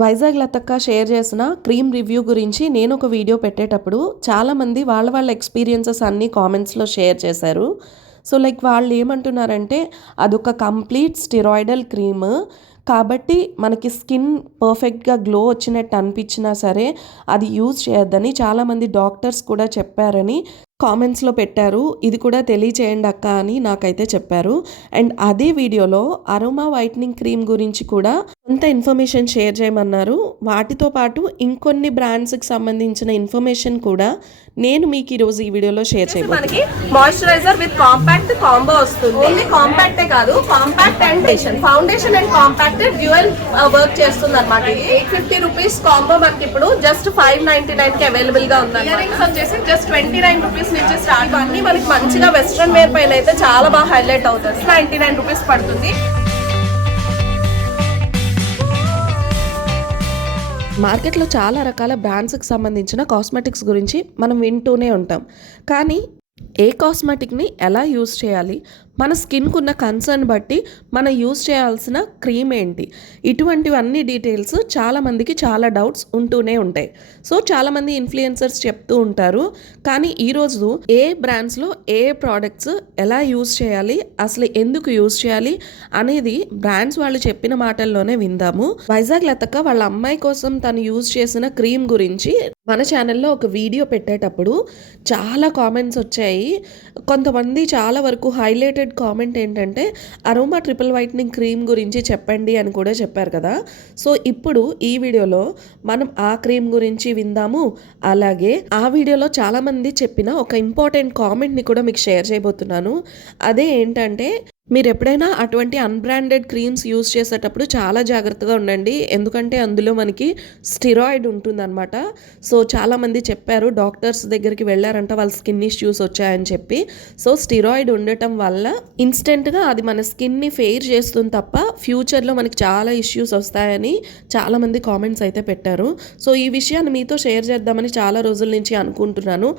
Vizag లతక్క share చేసిన cream review గురించి నేను ఒక వీడియో పెట్టేటప్పుడు చాలామంది వాళ్ళ ఎక్స్పీరియన్సెస్ అన్నీ కామెంట్స్లో షేర్ చేశారు. సో లైక్ వాళ్ళు ఏమంటున్నారంటే అదొక కంప్లీట్ స్టెరాయిడల్ క్రీమ్ కాబట్టి మనకి స్కిన్ పర్ఫెక్ట్గా గ్లో వచ్చినట్టు అనిపించినా సరే అది యూజ్ చేయొద్దని చాలామంది డాక్టర్స్ కూడా చెప్పారని కామెంట్స్లో పెట్టారు. ఇది కూడా తెలియచేయండి అక్క అని నాకైతే చెప్పారు. అండ్ అదే వీడియోలో అరోమా వైట్నింగ్ క్రీమ్ గురించి కూడా కొంత ఇన్ఫర్మేషన్ షేర్ చేయమన్నారు. వాటితో పాటు ఇంకొన్ని బ్రాండ్స్కి సంబంధించిన ఇన్ఫర్మేషన్ కూడా నేను మీకు ఈరోజు ఈ వీడియోలో షేర్ చేయబోతున్నాను. మనకి మాయిశ్చరైజర్ విత్ కాంపాక్ట్ కాంబో వస్తుంది. ఓన్లీ కాంపాక్టే కాదు, compact and foundation and compact dual work చేస్తుంది అనమాట. 850 రూపీస్ కాంబో మనకి ఇప్పుడు జస్ట్ 599 కి అవైలబుల్ గా ఉంది. ఇయర్ రింగ్స్ వచ్చేసి జస్ట్ 29 రూపీస్ నుంచి స్టార్ట్. అన్ని మనకి మంచిగా వెస్ట్రన్ వేర్ పైన అయితే చాలా బాగా హైలైట్ అవుతుంది. 99 రూపీస్ పడుతుంది. మార్కెట్లో చాలా రకాల బ్రాండ్స్కి సంబంధించిన కాస్మెటిక్స్ గురించి మనం వింటూనే ఉంటాం. కానీ ఏ కాస్మెటిక్ని ఎలా యూజ్ చేయాలి, మన స్కిన్కు ఉన్న కన్సర్న్ బట్టి మనం యూజ్ చేయాల్సిన క్రీమ్ ఏంటి, ఇటువంటివన్నీ డీటెయిల్స్ చాలామందికి చాలా డౌట్స్ ఉంటూనే ఉంటాయి. సో చాలామంది ఇన్ఫ్లుయెన్సర్స్ చెప్తూ ఉంటారు. కానీ ఈరోజు ఏ బ్రాండ్స్లో ఏ ప్రోడక్ట్స్ ఎలా యూజ్ చేయాలి, అసలు ఎందుకు యూజ్ చేయాలి అనేది బ్రాండ్స్ వాళ్ళు చెప్పిన మాటల్లోనే విందాము. వైజాగ్ లతక్క వాళ్ళ అమ్మాయి కోసం తను యూజ్ చేసిన క్రీమ్ గురించి మన ఛానల్లో ఒక వీడియో పెట్టేటప్పుడు చాలా కామెంట్స్ వచ్చాయి. కొంతమంది చాలా వరకు హైలైటెడ్ కామెంట్ ఏంటంటే అరోమా ట్రిపుల్ వైట్నింగ్ క్రీమ్ గురించి చెప్పండి అని కూడా చెప్పారు కదా. సో ఇప్పుడు ఈ వీడియోలో మనం ఆ క్రీమ్ గురించి విందాము. అలాగే ఆ వీడియోలో చాలామంది చెప్పిన ఒక ఇంపార్టెంట్ కామెంట్ని కూడా మీకు షేర్ చేయబోతున్నాను. అదే ఏంటంటే మీరు ఎప్పుడైనా అటువంటి అన్బ్రాండెడ్ క్రీమ్స్ యూజ్ చేసేటప్పుడు చాలా జాగ్రత్తగా ఉండండి. ఎందుకంటే అందులో మనకి స్టెరాయిడ్ ఉంటుందన్నమాట. సో చాలామంది చెప్పారు డాక్టర్స్ దగ్గరికి వెళ్ళారంట వాళ్ళ స్కిన్ ఇష్యూస్ వచ్చాయని చెప్పి. సో స్టెరాయిడ్ ఉండటం వల్ల ఇన్స్టెంట్గా అది మన స్కిన్ని ఫెయిర్ చేస్తుంది తప్ప ఫ్యూచర్లో మనకి చాలా ఇష్యూస్ వస్తాయని చాలామంది కామెంట్స్ అయితే పెట్టారు. సో ఈ విషయాన్ని మీతో షేర్ చేద్దామని చాలా రోజుల నుంచి అనుకుంటున్నాను.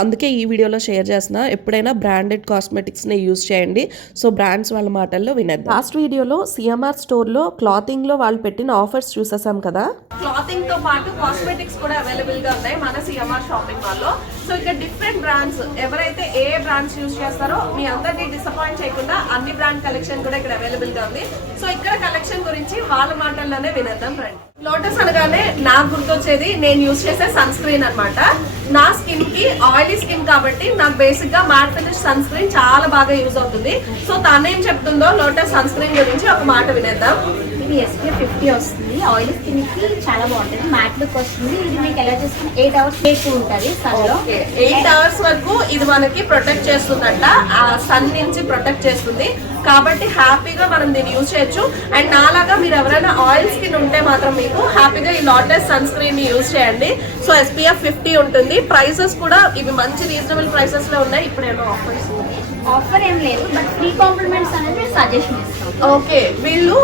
అందుకే ఈ వీడియోలో షేర్ చేస్తున్నా. ఎప్పుడైనా బ్రాండెడ్ కాస్మెటిక్స్ని యూజ్ చేయండి. సో బ్రాండ్స్ వాళ్ళ మాటల్లో వినేద్దాం. లాస్ట్ వీడియోలో సిఎంఆర్ స్టోర్లో క్లాతింగ్లో వాళ్ళు పెట్టిన ఆఫర్స్ చూసేసాం కదా. క్లాతింగ్ తో పాటు కాస్మెటిక్స్ కూడా అవైలబుల్ గా ఉన్నాయి మన సిఎంఆర్ షాపింగ్ మాల్ లో. సో ఇక్కడ డిఫరెంట్ బ్రాండ్స్, ఎవరైతే ఏ బ్రాండ్స్ యూజ్ చేస్తారో మీ అందరినీ డిసప్పాయింట్ చేయకుండా అన్ని బ్రాండ్ కలెక్షన్ కూడా ఇక్కడ అవైలబుల్ గా ఉంది. సో ఇక్కడ కలెక్షన్ గురించి వాళ్ళ మాటల్లోనే వినేద్దాం రండి. లోటస్ అనగానే నాకు గుర్తొచ్చేది నేను యూజ్ చేసే సన్ స్క్రీన్ అనమాట. నా స్కిన్ కి ఆయిలీ స్కిన్ కాబట్టి నాకు బేసిక్ గా మ్యాట్ ఫినిష్ సన్ స్క్రీన్ చాలా బాగా యూజ్ అవుతుంది. సో తనేం చెప్తుందో లోటస్ సన్ స్క్రీన్ గురించి ఒక మాట వినేద్దాం. ఇది SPF 50 వస్తుంది. ఆయిల్ స్కిన్ కి చాలా బాగుంటుంది, మ్యాట్ లుక్ వస్తుంది. ఇది మీకు ఎలా చేసుకుని 8 అవర్స్ ఎక్కువ ఉంటుంది సన్ లో. 8 అవర్స్ వరకు ఇది మనకి ప్రొటెక్ట్ చేస్తుందంట, ఆ సన్ నుంచి ప్రొటెక్ట్ చేస్తుంది. కాబట్టి హ్యాపీగా మనం దీన్ని యూజ్ చేయొచ్చు. అండ్ నాలాగా మీరు ఎవరైనా ఆయిల్ స్కిన్ ఉంటే మాత్రం మీకు హ్యాపీగా ఈ లోటస్ సన్ స్క్రీన్ ని యూజ్ చేయండి. సో SPF 50 ఉంటుంది. ప్రైసెస్ కూడా ఇవి మంచి రీజనబుల్ ప్రైసెస్ లో ఉన్నాయి. ఇప్పుడు ఏమో ఆఫర్ ఏం లేదు, బట్ ఫ్రీ కాంప్లిమెంట్స్ అనేది సజెషన్ ఇస్తాం. ఓకే, వీళ్ళు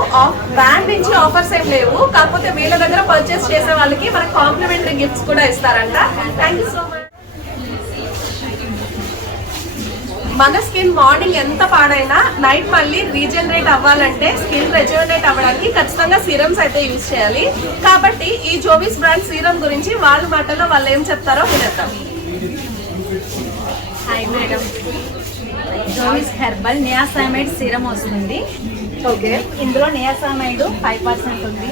బ్రాండ్ నుంచి ఆఫర్స్ ఏం లేవు, కాకపోతే వీళ్ళ దగ్గర పర్చేస్ చేసే వాళ్ళకి మనకి కాంప్లిమెంటరీ గిఫ్ట్స్ కూడా ఇస్తారంట. Thank you so much. మన స్కిన్ మార్నింగ్ ఎంత పాడైనా నైట్ మళ్ళీ రీజనరేట్ అవ్వాలంటే, స్కిన్ రెజ్యూనేట్ అవ్వడానికి ఖచ్చితంగా సీరమ్స్ అయితే యూజ్ చేయాలి. కాబట్టి ఈ జోవిస్ బ్రాండ్ సీరం గురించి వాళ్ళ మాటలో వాళ్ళు ఏం చెప్తారో వినేద్దాం. Hi madam, Jovees herbal నియాసైమైడ్ serum వస్తుంది. ఓకే, ఇందులో నియాసైమైడ్ 5% ఉంది,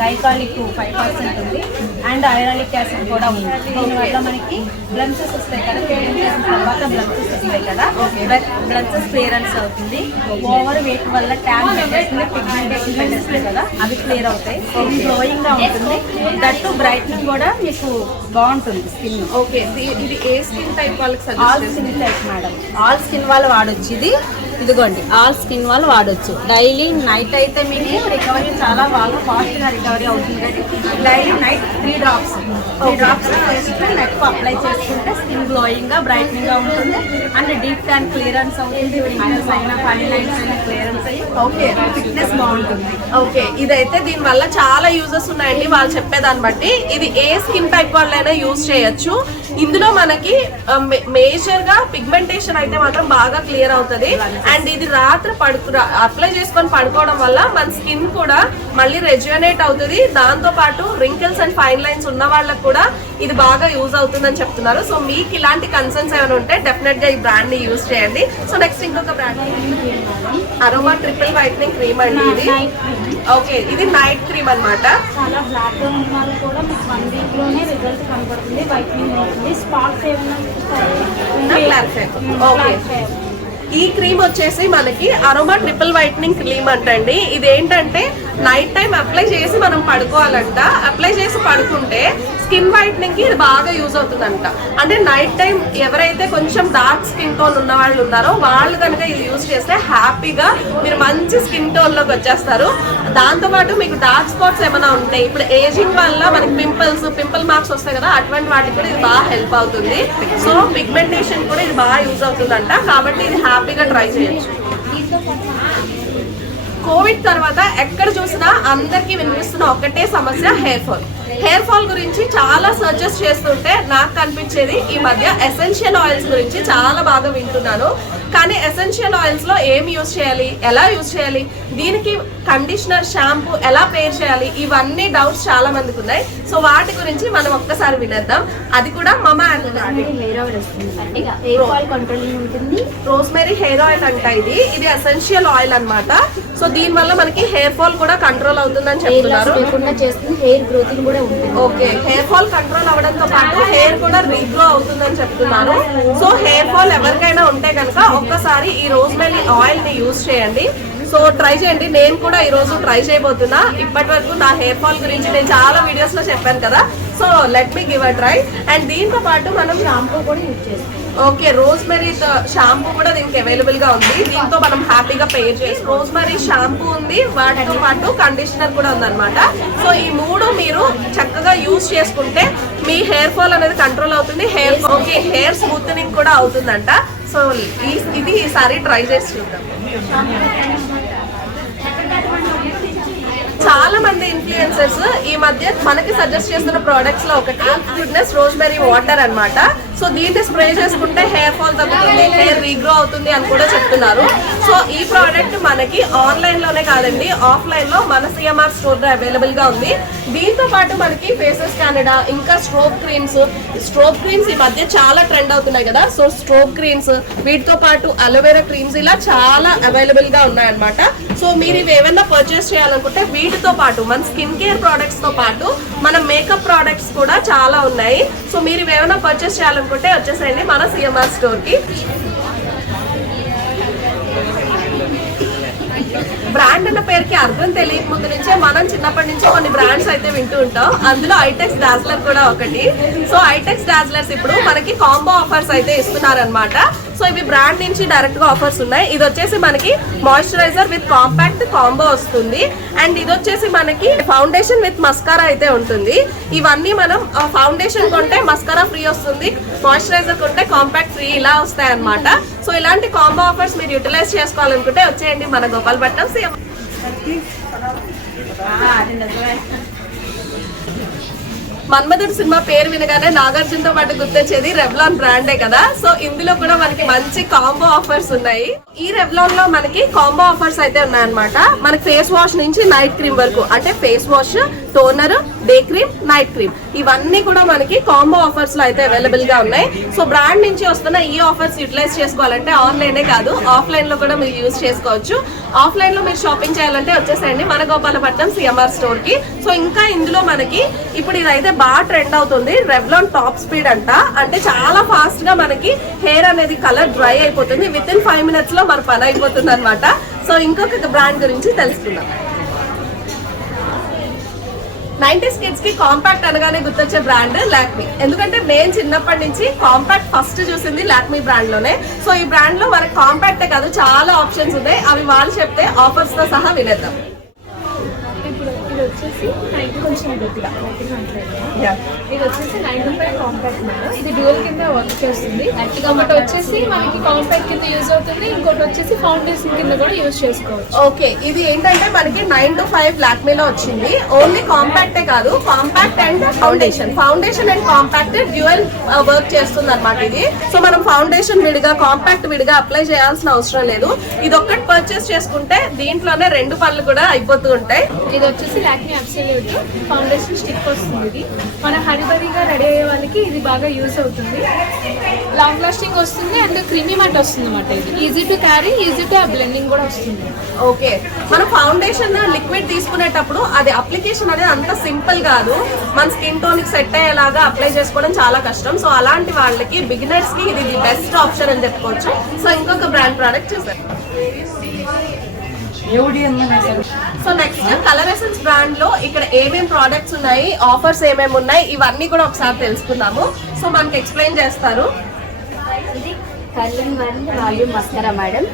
గైకాలిక్ 5% ఉంది, అండ్ ఐరాలిక్ యాసిడ్ కూడా ఉంది. దీనివల్ల మనకి బ్లమ్సెస్ వస్తాయి కదా, క్లీన్ చేసిన తర్వాత బ్లమ్సెస్ వస్తాయి కదా, బ్లమ్సెస్ క్లియరెన్స్ అవుతుంది. ఓవర్ వెయిట్ వల్ల ట్యాన్ పెట్టేస్తుంది, పిగ్మెంటేషన్ పెట్టేస్తుంది కదా, అవి క్లియర్ అవుతాయి. స్కిన్ గ్లోయింగ్ గా ఉంటుంది, దట్టు బ్రైట్నింగ్ కూడా మీకు బాగుంటుంది స్కిన్. ఓకే, ఇది ఏ స్కిన్ టైప్ వాళ్ళకి? All skin type madam, all skin వాళ్ళు వాడొచ్చు. ఇదిగోండి, ఆల్ స్కిన్ వాళ్ళు వాడొచ్చు. డైలీ నైట్ అయితే మీకు రికవరీ చాలా బాగా ఫాస్ట్ గా రికవరీ అవుతుంది. కానీ డైలీ నైట్ 3 డ్రాప్స్ చేసుకుంటే నెక్ అప్లై చేసుకుంటే స్కిన్ గ్లోయింగ్ గా బ్రైట్నింగ్ గా ఉంటుంది. అండ్ డీప్ ట్యాన్ క్లియరెన్స్ అవుతుంది, పింపుల్స్ అయినా ఫైన్ లైన్స్ అయినా క్లియరెన్స్ అయ్యి ఓకే ఫిట్నెస్ బాగుంటుంది. ఓకే, ఇదైతే దీని వల్ల చాలా యూజెస్ ఉన్నాయండి వాళ్ళు చెప్పేదాన్ని బట్టి. ఇది ఏ స్కిన్ టైప్ వాళ్ళైనా యూజ్ చేయొచ్చు. ఇందులో మనకి మేజర్ గా పిగ్మెంటేషన్ అయితే మాత్రం బాగా క్లియర్ అవుతుంది. అండ్ ఇది రాత్రి అప్లై చేసుకొని పడుకోవడం వల్ల మన స్కిన్ కూడా మళ్ళీ రెజ్యూనేట్ అవుతుంది. దాంతో పాటు రింకిల్స్ అండ్ ఫైన్ లైన్స్ ఉన్న వాళ్ళకి కూడా ఇది బాగా యూజ్ అవుతుందని చెప్తున్నారు. సో మీకు ఇలాంటి కన్సర్న్స్ ఏమైనా ఉంటే డెఫినెట్ గా ఈ బ్రాండ్ ని యూజ్ చేయండి. సో నెక్స్ట్ ఇంకొక brand aroma triple whitening cream అండి. ఇది ఓకే, ఇది నైట్ క్రీమ్ అన్నమాట. చాలా బ్లాక్ గా ఉన్న వాళ్ళు కూడా మీకు 1 వీక్ లోనే రిజల్ట్ కనబడుతుంది. వైట్నింగ్ అవుతుంది. స్పాట్స్ ఏమైనా ఓకే, ఈ క్రీమ్ వచ్చేసి మనకి అరోమా ట్రిపుల్ వైట్నింగ్ క్రీమ్ అంటండి. ఇది ఏంటంటే నైట్ టైం అప్లై చేసి మనం పడుకోవాలంట. అప్లై చేసి పడుకుంటే స్కిన్ వైట్నింగ్ కి ఇది బాగా యూజ్ అవుతుందంట. అంటే నైట్ టైం ఎవరైతే కొంచెం డార్క్ స్కిన్ టోన్ ఉన్న వాళ్ళు ఉన్నారో వాళ్ళు కనుక ఇది యూజ్ చేస్తే హ్యాపీగా మీరు మంచి స్కిన్ టోన్ లోకి వచ్చేస్తారు. దాంతో పాటు మీకు డార్క్ స్పాట్స్ ఏమైనా ఉంటాయి, ఇప్పుడు ఏజింగ్ వల్ల మనకి పింపుల్ మార్క్స్ వస్తాయి కదా, అటువంటి వాటికి కూడా ఇది బాగా హెల్ప్ అవుతుంది. సో పిగ్మెంటేషన్ కూడా ఇది బాగా యూజ్ అవుతుందంట. కాబట్టి ఇది హ్యాపీగా ట్రై చేయొచ్చు. కోవిడ్ తర్వాత ఎక్కడ చూసినా అందరికీ వినిపిస్తున్న ఒకటే సమస్య హెయిర్ ఫాల్ గురించి చాలా సర్చెస్ చేస్తుంటే నాకు కనిపించేది ఈ మధ్య ఎసెన్షియల్ ఆయిల్స్ గురించి చాలా బాగా వింటున్నాను. కానీ ఎసెన్షియల్ ఆయిల్స్ లో ఏం యూజ్ చేయాలి, ఎలా యూజ్ చేయాలి, దీనికి కండిషనర్, షాంపూ ఎలా పేర్ చేయాలి, ఇవన్నీ డౌట్స్ చాలా మందికి ఉన్నాయి. సో వాటి గురించి మనం ఒక్కసారి వినేద్దాం. అది కూడా మమా హెయిర్ ఆయిల్ వస్తుంది. హెయిర్ ఫాల్ కంట్రోలింగ్ ఉంటుంది. రోజ్మెరీ హెయిర్ ఆయిల్ అంట. ఇది ఎసెన్షియల్ ఆయిల్ అన్నమాట. సో దీని వల్ల మనకి హెయిర్ ఫాల్ కూడా కంట్రోల్ అవుతుందని చెప్తున్నారు. హెయిర్ గ్రోతింగ్ కూడా ఉంటుంది. ఓకే, హెయిర్ ఫాల్ కంట్రోల్ అవడంతో పాటు హెయిర్ కూడా రీగ్రో అవుతుందని చెప్తున్నారు. సో హెయిర్ ఫాల్ ఎవరికైనా ఉంటే కనుక ఒక్కసారి ఈ రోజ్మెరీ ఆయిల్ ని యూజ్ చేయండి. సో ట్రై చేయండి. నేను కూడా ఈ రోజు ట్రై చేయబోతున్నా. ఇప్పటి వరకు నా హెయిర్ ఫాల్ గురించి నేను చాలా వీడియోస్ లో చెప్పాను కదా. So let me give a try. And దీంతో పాటు మనం షాంపూ కూడా యూజ్ చేస్తాం. ఓకే, రోజ్మెరీ షాంపూ కూడా దీనికి అవైలబుల్ గా ఉంది. దీంతో మనం హ్యాపీగా పేర్ చేసి రోజ్మెరీ షాంపూ ఉంది, వాటితో పాటు కండిషనర్ కూడా ఉందన్నమాట. సో ఈ మూడు మీరు చక్కగా యూజ్ చేసుకుంటే మీ హెయిర్ ఫాల్ అనేది కంట్రోల్ అవుతుంది. హెయిర్ స్మూత్నింగ్ కూడా అవుతుందంట. సో ఇది ఈసారి ట్రై చేసి చూద్దాం. చాలా మంది ఇన్ఫ్లుయెన్సర్స్ ఈ మధ్య మనకి సజెస్ట్ చేస్తున్న ప్రోడక్ట్స్ లో ఒకటి గుడ్నెస్ రోజ్మెరీ వాటర్ అన్నమాట. సో దీన్ని స్ప్రే చేసుకుంటే హెయిర్ ఫాల్ తగ్గుతుంది, హెయిర్ రీగ్రో అవుతుంది అని కూడా చెప్తున్నారు. సో ఈ ప్రోడక్ట్ మనకి ఆన్లైన్ లోనే కాదండి, ఆఫ్లైన్ లో మన సిఎంఆర్ స్టోర్ లో అవైలబుల్ గా ఉంది. దీంతో పాటు మనకి ఫేసెస్ కెనడా, ఇంకా స్ట్రోక్ క్రీమ్స్ ఈ మధ్య చాలా ట్రెండ్ అవుతున్నాయి కదా. సో స్ట్రోక్ క్రీమ్స్, వీటితో పాటు అలోవెరా క్రీమ్స్, ఇలా చాలా అవైలబుల్ గా ఉన్నాయన్నమాట. సో మీరు ఇవి ఏమైనా పర్చేస్ చేయాలనుకుంటే వీటితో పాటు మన స్కిన్ కేర్ ప్రోడక్ట్స్ తో పాటు మన మేకప్ ప్రోడక్ట్స్ కూడా చాలా ఉన్నాయి. సో మీరు ఇవి ఏమైనా పర్చేస్ చేయాలనుకుంటే వచ్చేసేయండి మన సిఎంఆర్ స్టోర్ కి. బ్రాండ్ అన్న పేరుకి అర్థం తెలియక ముందు నుంచే మనం చిన్నప్పటి నుంచి కొన్ని బ్రాండ్స్ అయితే వింటూ ఉంటాం. అందులో ఐటెక్స్ డాజ్లర్ కూడా ఒకటి. సో ఐటెక్స్ డాజ్లర్స్ ఇప్పుడు మనకి కాంబో ఆఫర్స్ అయితే ఇస్తున్నారనమాట. సో ఇవి బ్రాండ్ నుంచి డైరెక్ట్ గా ఆఫర్స్ ఉన్నాయి. ఇది వచ్చేసి మనకి మాయిశ్చరైజర్ విత్ కాంపాక్ట్ కాంబో వస్తుంది. అండ్ ఇది వచ్చేసి మనకి ఫౌండేషన్ విత్ మస్కారా అయితే ఉంటుంది. ఇవన్నీ మనం ఫౌండేషన్ కొంటే మస్కారా ఫ్రీ వస్తుంది, మాయిశ్చరైజర్ కొంటే కాంపాక్ట్ ఫ్రీ, ఇలా వస్తాయి అన్నమాట. సో ఇలాంటి కాంబో ఆఫర్స్ మీరు యూటిలైజ్ చేసుకోవాలనుకుంటే వచ్చేయండి మన గోపాలపట్నం సీఎం. మన్మధుడు సినిమా పేరు వినగానే నాగార్జునతో పాటు గుర్తొచ్చేది రెవ్లాన్ బ్రాండే కదా. సో ఇందులో కూడా మనకి మంచి కాంబో ఆఫర్స్ ఉన్నాయి. ఈ రెవ్లాన్ లో మనకి కాంబో ఆఫర్స్ అయితే ఉన్నాయన్నమాట. మనకి ఫేస్ వాష్ నుంచి నైట్ క్రీమ్ వరకు, అంటే face wash, toner, day cream, night cream, ఇవన్నీ కూడా మనకి కాంబో ఆఫర్స్ లో అయితే అవైలబుల్ గా ఉన్నాయి. సో బ్రాండ్ నుంచి వస్తున్న ఈ ఆఫర్స్ యూటిలైజ్ చేసుకోవాలంటే ఆన్లైనే కాదు, ఆఫ్లైన్ లో కూడా మీరు యూజ్ చేసుకోవచ్చు. ఆఫ్లైన్ లో మీరు షాపింగ్ చేయాలంటే వచ్చేసేయండి మన గోపాలపట్నం సిఎంఆర్ స్టోర్ కి. సో ఇంకా ఇందులో మనకి ఇప్పుడు ఇదైతే బాగా ట్రెండ్ అవుతుంది, రెవ్లాన్ టాప్ స్పీడ్ అంట. అంటే చాలా ఫాస్ట్ గా మనకి హెయిర్ అనేది కలర్ డ్రై అయిపోతుంది, విత్ ఇన్ 5 minutes లో మన పని అయిపోతుంది అనమాట. సో ఇంకొక బ్రాండ్ గురించి తెలుసుకుందాం. 90s కిడ్స్ కి కాంపాక్ట్ అనగానే గుర్తొచ్చే బ్రాండ్ లాక్మీ. ఎందుకంటే నేను చిన్నప్పటి నుంచి కాంపాక్ట్ ఫస్ట్ చూసింది లాక్మీ బ్రాండ్ లోనే. సో ఈ బ్రాండ్ లో మనకి కాంపాక్టే కాదు, చాలా ఆప్షన్స్ ఉన్నాయి. అవి వాళ్ళు చెప్తే ఆఫర్స్ తో సహా వినేద్దాం. వచ్చేసి నైట్ కొంచెం గట్టిగా ఇది వచ్చేసి 9 రూపాయల కాంపాక్ట్ మేడం. ఇది డ్యూయల్ కింద వర్క్ చేస్తుంది. ఒకటి వచ్చేసి మనకి కాంపాక్ట్ కింద యూజ్ అవుతుంది, ఇంకోటి వచ్చేసి ఫౌండేషన్ కింద కూడా యూజ్ చేసుకోవచ్చు. ఓకే, ఇది ఏంటంటే మనకి 9 to 5 లాక్మీలో వచ్చింది. ఓన్లీ కాంపాక్టే కాదు, compact and foundation and compact dual work చేస్తుంది అనమాట ఇది. సో మనం ఫౌండేషన్ విడిగా కాంపాక్ట్ విడిగా అప్లై చేయాల్సిన అవసరం లేదు. ఇది ఒక్కటి పర్చేస్ చేసుకుంటే దీంట్లోనే 2 పనులు కూడా అయిపోతూ ఉంటాయి. ఇది వచ్చేసి లాక్మీ అబ్సల్యూట్ ఫౌండేషన్ స్టిక్ వస్తుంది. ఇది మన హరిబరిగా రెడీ అయ్యే వాళ్ళకి ఇది బాగా యూజ్ అవుతుంది. లాంగ్ లాస్టింగ్ వస్తుంది అండ్ క్రీమీ మ్యాట్ వస్తుంది అన్నమాట. ఇది easy to carry, easy to blending కూడా వస్తుంది. ఓకే, మనం ఫౌండేషన్ లిక్విడ్ తీసుకునేటప్పుడు అది అప్లికేషన్ అనేది అంత సింపుల్ కాదు. మన స్కిన్ టోన్ కి సెట్ అయ్యేలాగా అప్లై చేసుకోవడం చాలా కష్టం. సో అలాంటి వాళ్ళకి బిగినర్స్ కి ఇది ది బెస్ట్ ఆప్షన్ అని చెప్పుకోవచ్చు. సో ఇంకొక బ్రాండ్ ప్రోడక్ట్ చూసారు. So next colour essence brand లో ఇక్కడ ఏమేమి ప్రోడక్ట్స్ ఉన్నాయి, ఆఫర్స్ ఏమేమి ఉన్నాయి, ఇవన్నీ కూడా ఒకసారి తెలుసుకుందాము. సో మనకి ఎక్స్ప్లెయిన్ చేస్తారు. ఇది curling and volume mascara madam.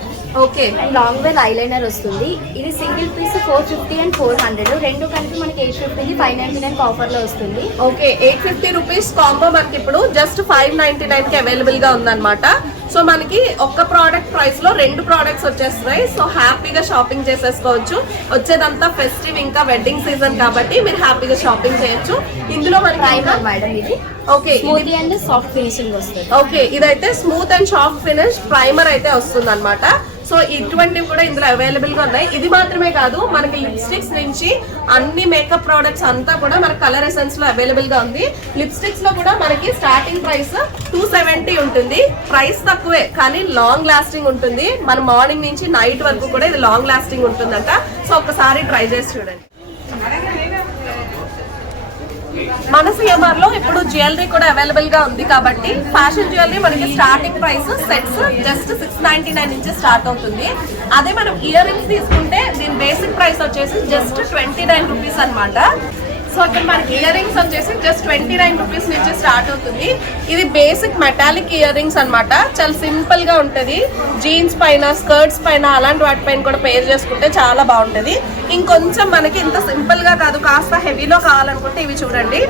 Okay, long well eyeliner వస్తుంది. ఇది సింగిల్ పీస్ 450 అండ్ 400, రెండు కలిపి మనకి 850 599 ఆఫర్ లో వస్తుంది. ఓకే, 850 రూపీస్ కాంబో మనకి ఇప్పుడు జస్ట్ 599 కి అవైలబుల్ గా ఉందన్నమాట. సో మనకి ఒక్క ప్రోడక్ట్ ప్రైస్ లో 2 ప్రోడక్ట్స్ వచ్చేస్తాయి. సో హ్యాపీగా షాపింగ్ చేసేసుకోవచ్చు. వచ్చేదంతా ఫెస్టివ్ ఇంకా వెడ్డింగ్ సీజన్ కాబట్టి మీరు హ్యాపీగా షాపింగ్ చేయొచ్చు. ఇందులో మనకి ప్రైమర్ మేడం ఇది. Okay, smoothie and soft finishing వస్తుంది. ఓకే, ఇదైతే smooth and soft finish primer అయితే వస్తుంది అనమాట. సో ఇటువంటివి కూడా ఇందులో అవైలబుల్ గా ఉన్నాయి. ఇది మాత్రమే కాదు, మనకి లిప్స్టిక్స్ నుంచి అన్ని మేకప్ ప్రోడక్ట్స్ అంతా కూడా మనకి కలర్ ఎసెన్స్ లో అవైలబుల్ గా ఉంది. లిప్స్టిక్స్ లో కూడా మనకి స్టార్టింగ్ ప్రైస్ 270 ఉంటుంది. ప్రైస్ తక్కువే కానీ లాంగ్ లాస్టింగ్ ఉంటుంది. మన మార్నింగ్ నుంచి నైట్ వరకు కూడా ఇది లాంగ్ లాస్టింగ్ ఉంటుందంట. సో ఒకసారి ట్రై చేసి చూడండి. మన సిఎంఆర్ లో ఇప్పుడు జ్యువెలరీ కూడా అవైలబుల్ గా ఉంది కాబట్టి ఫ్యాషన్ జ్యువెలరీ మనకి స్టార్టింగ్ ప్రైస్ సెట్స్ జస్ట్ 699 నుంచి స్టార్ట్ అవుతుంది. అదే మనం ఇయర్ రింగ్స్ తీసుకుంటే దీని బేసిక్ ప్రైస్ వచ్చేసి జస్ట్ 29 రూపీస్ అనమాట. సో ఇక్కడ మనకి ఇయర్ రింగ్స్ వచ్చేసి జస్ట్ 29 రూపీస్ నుంచి స్టార్ట్ అవుతుంది. ఇది బేసిక్ మెటాలిక్ ఇయర్ రింగ్స్ అనమాట. చాలా సింపుల్ గా ఉంటది. జీన్స్ పైన, స్కర్ట్స్ పైన, అలాంటి వాటి పైన కూడా పేర్ చేసుకుంటే చాలా బాగుంటది. ఇంకొంచెం మనకి ఇంత సింపుల్ గా కాదు, కాస్త హెవీలో కావాలనుకుంటే ఇవి చూడండి.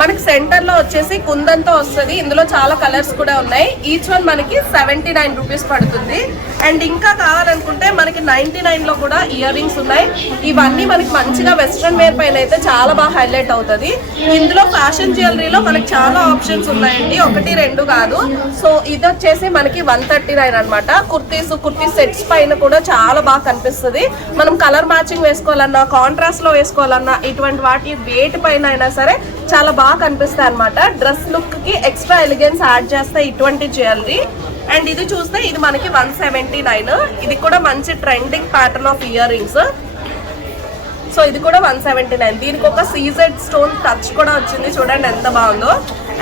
మనకి సెంటర్ లో వచ్చేసి కుందంతో వస్తుంది. ఇందులో చాలా కలర్స్ కూడా ఉన్నాయి. ఈచ్ వన్ మనకి 79 రూపీస్ పడుతుంది. అండ్ ఇంకా కావాలనుకుంటే మనకి 99 లో కూడా ఇయర్ రింగ్స్ ఉన్నాయి. ఇవన్నీ మనకి మంచిగా వెస్ట్రన్ వేర్ పైన అయితే చాలా బాగా హైలైట్ అవుతుంది. ఇందులో ఫ్యాషన్ జ్యువెలరీలో మనకి చాలా ఆప్షన్స్ ఉన్నాయండి, 1 2 కాదు. సో ఇది వచ్చేసి మనకి 139 అనమాట. కుర్తీ సెట్స్ పైన కూడా చాలా బాగా కనిపిస్తుంది. మనం కలర్ మ్యాచింగ్ వేసుకోవాలన్నా, కాంట్రాస్ట్ లో వేసుకోవాలన్నా, ఇటువంటి వాటి వేటి పైన అయినా సరే చాలా బాగా కనిపిస్తాయి అనమాట. డ్రెస్ లుక్ కి ఎక్స్ట్రా ఎలిగెన్స్ యాడ్ చేస్తాయి ఇటువంటి జ్యువెలరీ. అండ్ ఇది చూస్తే ఇది మనకి 179. ఇది కూడా మంచి trending pattern of ear rings. So ఇది కూడా 179. దీనికి ఒక సీజెడ్ స్టోన్ టచ్ కూడా వచ్చింది, చూడండి ఎంత బాగుందో.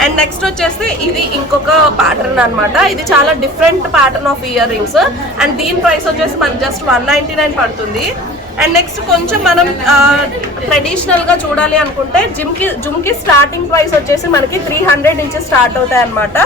అండ్ నెక్స్ట్ వచ్చేసి ఇది ఇంకొక ప్యాటర్న్ అనమాట. ఇది చాలా different pattern of ear rings. And దీని ప్రైస్ వచ్చేసి మనకి జస్ట్ 199 పడుతుంది. అండ్ నెక్స్ట్ కొంచెం మనం ట్రెడిషనల్ గా చూడాలి అనుకుంటే జుమ్కి స్టార్టింగ్ ప్రైస్ వచ్చేసి మనకి 300 నుంచి స్టార్ట్ అవుతాయి అనమాట.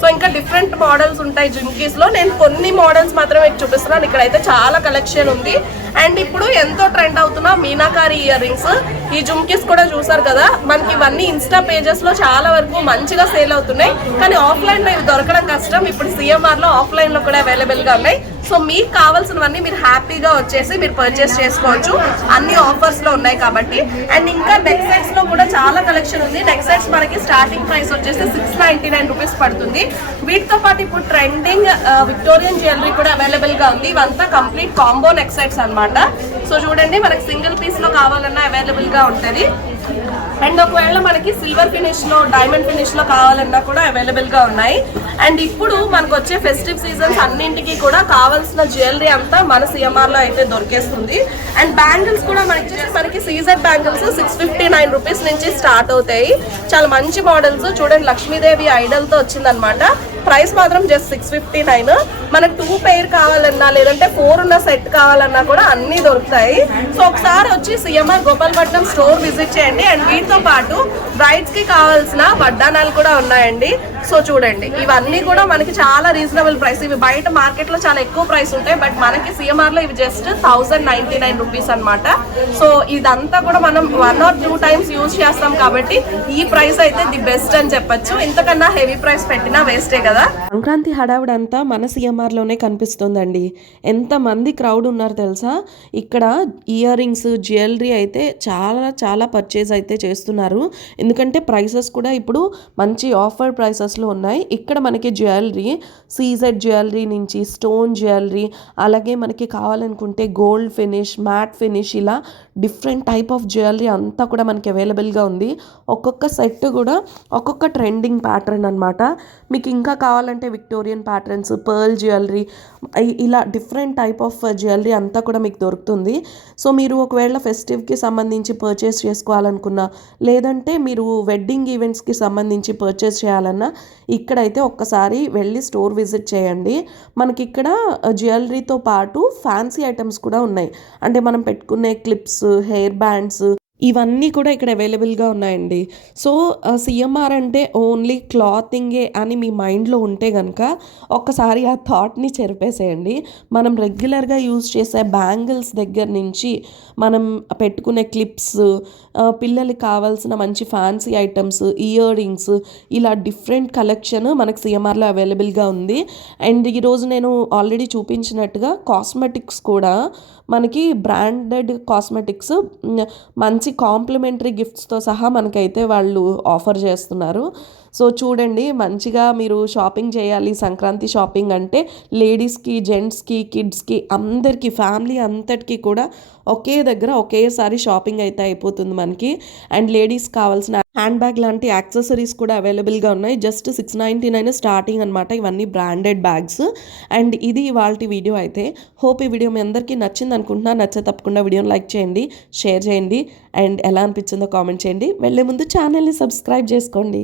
సో ఇంకా డిఫరెంట్ మోడల్స్ ఉంటాయి జుమ్కీస్ లో. నేను కొన్ని మోడల్స్ మాత్రం మీకు చూపిస్తున్నాను. ఇక్కడైతే చాలా కలెక్షన్ ఉంది. అండ్ ఇప్పుడు ఎంతో ట్రెండ్ అవుతున్న మీనాకారి ఇయర్ రింగ్స్, ఈ జుమ్కీస్ కూడా చూసారు కదా. మనకి ఇవన్నీ ఇన్స్టా పేజెస్ లో చాలా వరకు మంచిగా సేల్ అవుతున్నాయి. కానీ ఆఫ్లైన్ లో ఇవి దొరకడం కష్టం. ఇప్పుడు సిఎంఆర్ లో ఆఫ్లైన్ లో కూడా అవైలబుల్ గా ఉన్నాయి. సో మీకు కావాల్సినవన్నీ మీరు హ్యాపీగా వచ్చేసి మీరు పర్చేస్ చేసుకోవచ్చు. అన్ని ఆఫర్స్ లో ఉన్నాయి కాబట్టి. అండ్ ఇంకా నెక్ సెట్స్ లో కూడా చాలా కలెక్షన్ ఉంది. నెక్ సెట్స్ మనకి స్టార్టింగ్ ప్రైస్ వచ్చేసి 699 రూపీస్ పడుతుంది. వీటితో పాటు ఇప్పుడు ట్రెండింగ్ విక్టోరియన్ జ్యువెలరీ కూడా అవైలబుల్ గా ఉంది. ఇవంతా కంప్లీట్ కాంబో నెక్ సెట్స్ అనమాట. సో చూడండి, మనకి సింగిల్ పీస్ లో కావాలన్నా అవైలబుల్ గా ఉంటుంది. అండ్ ఒకవేళ మనకి సిల్వర్ ఫినిష్ లో, డైమండ్ ఫినిష్ లో కావాలన్నా కూడా అవైలబుల్ గా ఉన్నాయి. అండ్ ఇప్పుడు మనకు వచ్చే ఫెస్టివ్ సీజన్స్ అన్నింటికి కూడా కావాల్సిన జ్యువెలరీ అంతా మన సిఎంఆర్ లో అయితే దొరికేస్తుంది. అండ్ బ్యాంగిల్స్ కూడా మనకి సీజర్ బ్యాంగిల్స్ 659 రూపీస్ నుంచి స్టార్ట్ అవుతాయి. చాలా మంచి మోడల్స్ చూడండి. లక్ష్మీదేవి ఐడల్ తో వచ్చిందనమాట. ప్రైస్ మాత్రం జస్ట్ 659. మనకు 2 పెయిర్ కావాలన్నా లేదంటే 4 ఉన్న సెట్ కావాలన్నా కూడా అన్ని దొరుకుతాయి. సో ఒకసారి వచ్చి సిఎంఆర్ గోపాలపట్నం స్టోర్ విజిట్ చేయండి. ఉన్నాయండి. అండ్ వీటితో పాటు బ్రైడ్స్ కి కావాల్సిన వడ్డానాలు కూడా ఉన్నాయండి. సో చూడండి, ఇవన్నీ కూడా మనకి చాలా రీజనబుల్ ప్రైస్. ఇవి బయట మార్కెట్ లో చాలా ఎక్కువ ప్రైస్ ఉంటాయి, బట్ మనకి సిఎంఆర్ లో ఇవి జస్ట్ 1099 రూపీస్ అనమాట. సో ఇదంతా కూడా మనం 1 or 2 టైమ్స్ యూజ్ చేస్తాం కాబట్టి ఈ ప్రైస్ అయితే ది బెస్ట్ అని చెప్పొచ్చు. ఇంతకన్నా హెవీ ప్రైస్ పెట్టినా వేస్టే కదా. సంక్రాంతి హడావుడంతా మన సిఎంఆర్లోనే కనిపిస్తుందండి. ఎంతమంది క్రౌడ్ ఉన్నారు తెలుసా. ఇక్కడ ఇయర్ రింగ్స్, జ్యువెలరీ అయితే చాలా పర్చేజ్ అయితే చేస్తున్నారు. ఎందుకంటే ప్రైసెస్ కూడా ఇప్పుడు మంచి ఆఫర్ ప్రైసెస్లో ఉన్నాయి. ఇక్కడ మనకి జ్యువెలరీ, సీజెడ్ జ్యువెలరీ నుంచి స్టోన్ జ్యువెలరీ, అలాగే మనకి కావాలనుకుంటే గోల్డ్ ఫినిష్, మ్యాట్ ఫినిష్, ఇలా డిఫరెంట్ టైప్ ఆఫ్ జ్యువెలరీ అంతా కూడా మనకి అవైలబుల్గా ఉంది. ఒక్కొక్క సెట్ కూడా ఒక్కొక్క ట్రెండింగ్ ప్యాటర్న్ అనమాట. మీకు ఇంకా కావాలంటే విక్టోరియన్ ప్యాటర్న్స్, పర్ల్ జ్యువెలరీ, ఇలా డిఫరెంట్ టైప్ ఆఫ్ జ్యువెలరీ అంతా కూడా మీకు దొరుకుతుంది. సో మీరు ఒకవేళ ఫెస్టివ్కి సంబంధించి పర్చేస్ చేసుకోవాలనుకున్నా, లేదంటే మీరు వెడ్డింగ్ ఈవెంట్స్కి సంబంధించి పర్చేస్ చేయాలన్నా ఇక్కడైతే ఒక్కసారి వెళ్ళి స్టోర్ విజిట్ చేయండి. మనకి ఇక్కడ జ్యువెలరీతో పాటు ఫ్యాన్సీ ఐటమ్స్ కూడా ఉన్నాయి. అంటే మనం పెట్టుకునే క్లిప్స్, హెయిర్ బ్యాండ్స్, ఇవన్నీ కూడా ఇక్కడ అవైలబుల్గా ఉన్నాయండి. సో సిఎంఆర్ అంటే ఓన్లీ క్లాతింగే అని మీ మైండ్లో ఉంటే కనుక ఒక్కసారి ఆ థాట్ని చెరిపేసేయండి. మనం రెగ్యులర్గా యూజ్ చేసే బ్యాంగిల్స్ దగ్గర నుంచి మనం పెట్టుకునే క్లిప్స్, పిల్లలకి కావాల్సిన మంచి ఫ్యాన్సీ ఐటమ్స్, ఇయర్ రింగ్స్, ఇలా డిఫరెంట్ కలెక్షన్ మనకు సిఎంఆర్లో అవైలబుల్గా ఉంది. అండ్ ఈరోజు నేను ఆల్రెడీ చూపించినట్టుగా కాస్మెటిక్స్ కూడా మనకి బ్రాండెడ్ కాస్మెటిక్స్ మంచి కాంప్లిమెంటరీ గిఫ్ట్స్తో సహా మనకైతే వాళ్ళు ఆఫర్ చేస్తున్నారు. సో చూడండి, మంచిగా మీరు షాపింగ్ చేయాలి. సంక్రాంతి షాపింగ్ అంటే లేడీస్కి, జెంట్స్కి, కిడ్స్కి, అందరికీ, ఫ్యామిలీ అంతటికీ కూడా ఒకే దగ్గర ఒకేసారి షాపింగ్ అయితే అయిపోతుంది మనకి. అండ్ లేడీస్ కావాల్సిన హ్యాండ్ బ్యాగ్ లాంటి యాక్సెసరీస్ కూడా అవైలబుల్గా ఉన్నాయి. జస్ట్ 699 స్టార్టింగ్ అనమాట. ఇవన్నీ బ్రాండెడ్ బ్యాగ్స్. అండ్ ఇది ఇవాల్టి వీడియో అయితే. హోప్ ఈ వీడియో మీ అందరికీ నచ్చింది అనుకుంటున్నా. నచ్చితే తప్పకుండా వీడియోని లైక్ చేయండి, షేర్ చేయండి, అండ్ ఎలా అనిపించిందో కామెంట్ చేయండి. వెళ్ళే ముందు ఛానల్ని సబ్స్క్రైబ్ చేసుకోండి.